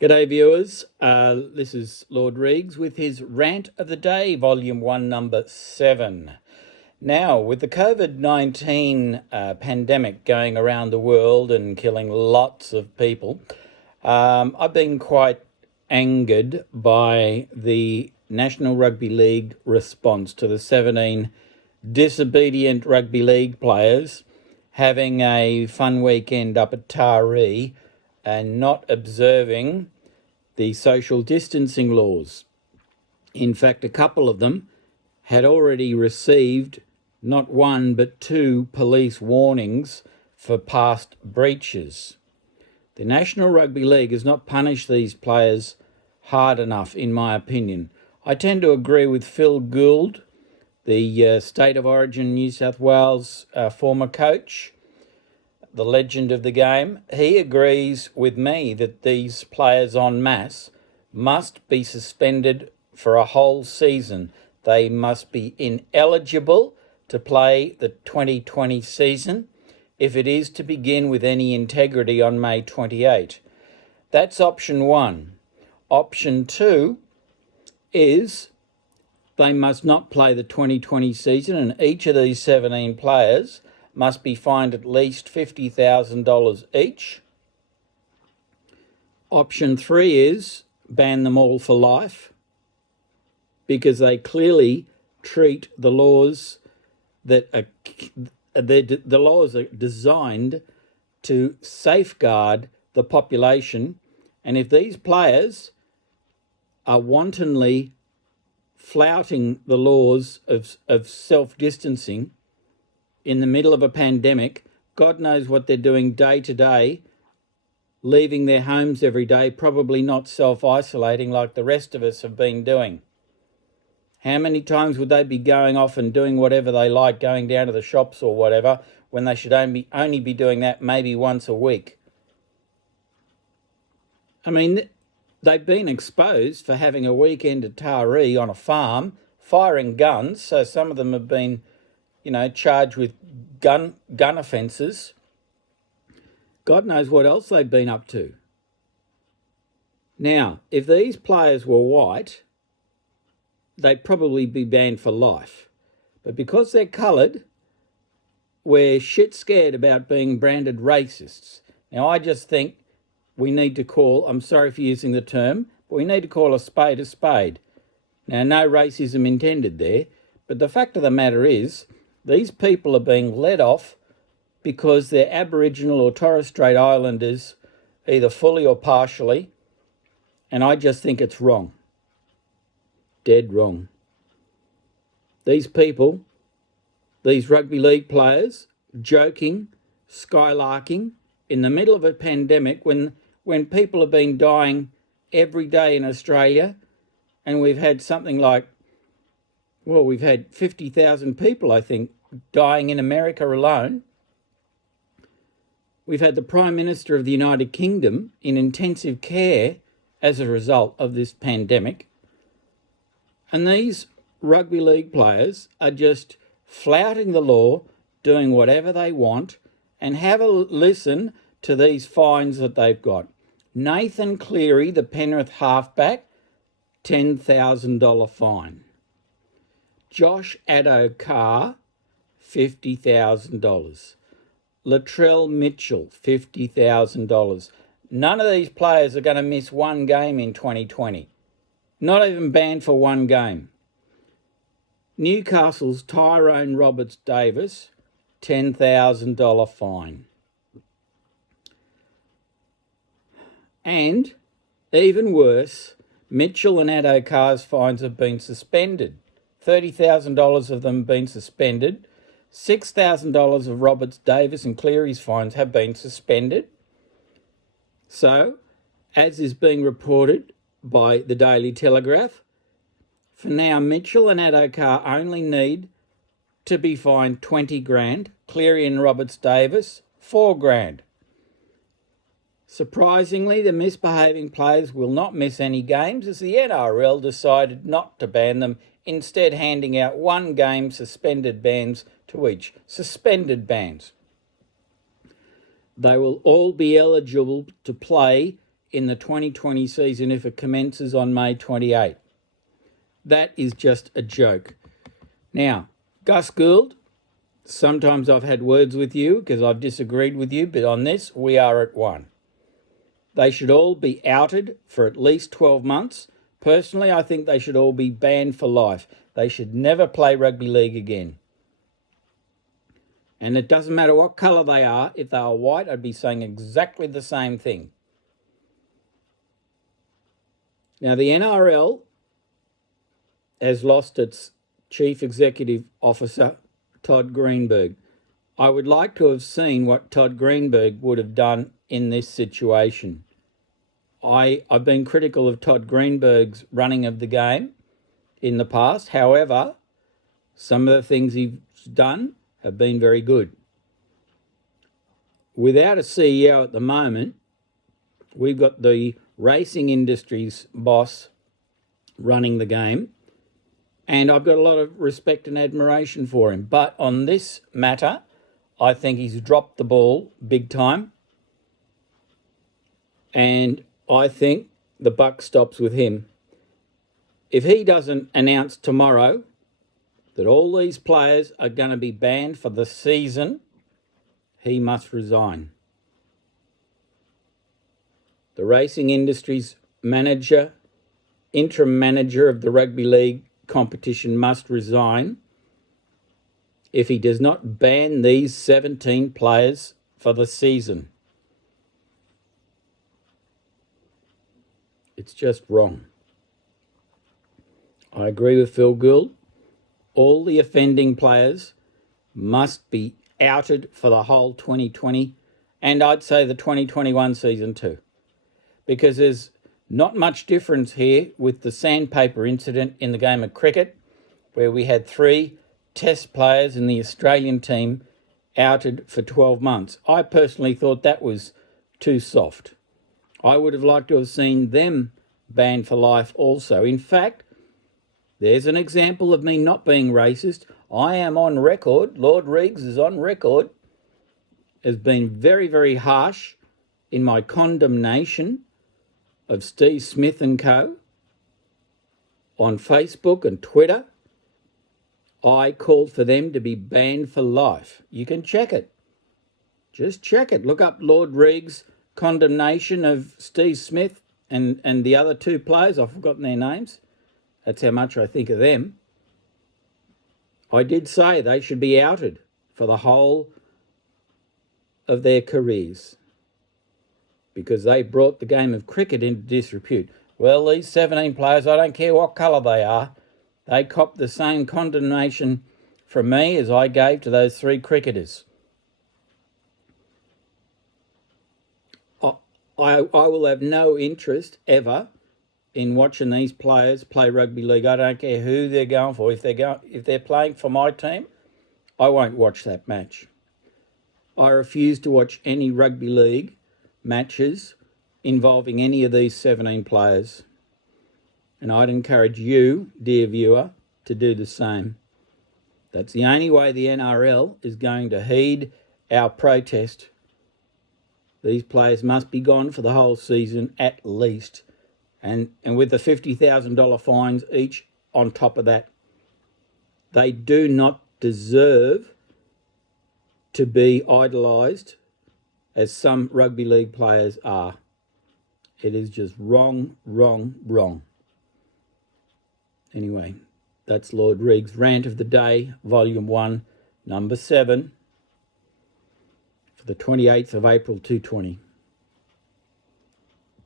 G'day viewers, this is Lord Reags with his Rant of the Day, Volume 1, Number 7. Now, with the COVID-19 pandemic going around the world and killing lots of people, I've been quite angered by the National Rugby League response to the 17 disobedient rugby league players having a fun weekend up at Taree and not observing the social distancing laws. In fact, a couple of them had already received not one but two police warnings for past breaches. The National Rugby League has not punished these players hard enough, in my opinion. I tend to agree with Phil Gould, the State of Origin New South Wales former coach, the legend of the game. He agrees with me that these players en masse must be suspended for a whole season. They must be ineligible to play the 2020 season if it is to begin with any integrity on May 28. That's option one. Option two is they must not play the 2020 season, and each of these 17 players must be fined at least $50,000 each. Option three is ban them all for life, because they clearly treat the laws that are, the laws are designed to safeguard the population. And if these players are wantonly flouting the laws of self-distancing in the middle of a pandemic, God knows what they're doing day to day, leaving their homes every day, probably not self-isolating like the rest of us have been doing. How many times would they be going off and doing whatever they like, going down to the shops or whatever, when they should only be doing that maybe once a week? I mean, they've been exposed for having a weekend at Taree on a farm, firing guns, so some of them have been charged with gun offences. God knows what else they've been up to. Now, if these players were white, they'd probably be banned for life. But because they're coloured, we're shit scared about being branded racists. Now, I just think we need to call, I'm sorry for using the term, but we need to call a spade a spade. Now, no racism intended there, but the fact of the matter is, these people are being let off because they're Aboriginal or Torres Strait Islanders, either fully or partially, and I just think it's wrong. Dead wrong. These people, these rugby league players, joking, skylarking, in the middle of a pandemic when people have been dying every day in Australia, and we've had something like, we've had 50,000 people, I think, dying in America alone. We've had the Prime Minister of the United Kingdom in intensive care as a result of this pandemic. And these rugby league players are just flouting the law, doing whatever they want, and have a listen to these fines that they've got. Nathan Cleary, the Penrith halfback, $10,000 fine. Josh Addo-Carr, $50,000. Latrell Mitchell, $50,000. None of these players are going to miss one game in 2020. Not even banned for one game. Newcastle's Tyrone Roberts-Davis, $10,000 fine. And, even worse, Mitchell and Addo-Carr's fines have been suspended. $30,000 of them have been suspended. $6,000 of Roberts-Davis and Cleary's fines have been suspended. So, as is being reported by the Daily Telegraph, for now Mitchell and Addo-Carr only need to be fined $20,000. Cleary and Roberts-Davis, $4,000. Surprisingly, the misbehaving players will not miss any games, as the NRL decided not to ban them, instead handing out one game suspended bans to each. Suspended bans. They will all be eligible to play in the 2020 season if it commences on May 28. That is just a joke. Now, Gus Gould, sometimes I've had words with you because I've disagreed with you, but on this, we are at one. They should all be outed for at least 12 months. Personally, I think they should all be banned for life. They should never play rugby league again. And it doesn't matter what colour they are. If they are white, I'd be saying exactly the same thing. Now, the NRL has lost its Chief Executive Officer, Todd Greenberg. I would like to have seen what Todd Greenberg would have done in this situation. I've been critical of Todd Greenberg's running of the game in the past. However, some of the things he's done have been very good. Without a CEO at the moment, we've got the racing industry's boss running the game, and I've got a lot of respect and admiration for him. But on this matter, I think he's dropped the ball big time, and I think the buck stops with him. If he doesn't announce tomorrow that all these players are going to be banned for the season, he must resign. The racing industry's manager, interim manager of the rugby league competition must resign if he does not ban these 17 players for the season. It's just wrong. I agree with Phil Gould. All the offending players must be outed for the whole 2020, and I'd say the 2021 season too, because there's not much difference here with the sandpaper incident in the game of cricket, where we had 3 test players in the Australian team outed for 12 months. I personally thought that was too soft. I would have liked to have seen them banned for life also. In fact, there's an example of me not being racist. I am on record, Lord Reags is on record, as being very, very harsh in my condemnation of Steve Smith and co. on Facebook and Twitter. I called for them to be banned for life. You can check it. Just check it. Look up Lord Reags' condemnation of Steve Smith and the other 2 players. I've forgotten their names. That's how much I think of them. I did say they should be outed for the whole of their careers because they brought the game of cricket into disrepute. Well, these 17 players, I don't care what colour they are, they copped the same condemnation from me as I gave to those 3 cricketers. I will have no interest ever in watching these players play rugby league. I don't care who they're going for. If they're playing for my team, I won't watch that match. I refuse to watch any rugby league matches involving any of these 17 players. And I'd encourage you, dear viewer, to do the same. That's the only way the NRL is going to heed our protest. These players must be gone for the whole season at least. And with the $50,000 fines each on top of that. They do not deserve to be idolised as some rugby league players are. It is just wrong, wrong, wrong. Anyway, that's Lord Reags' Rant of the Day, Volume 1, Number 7, for the 28th of April 2020.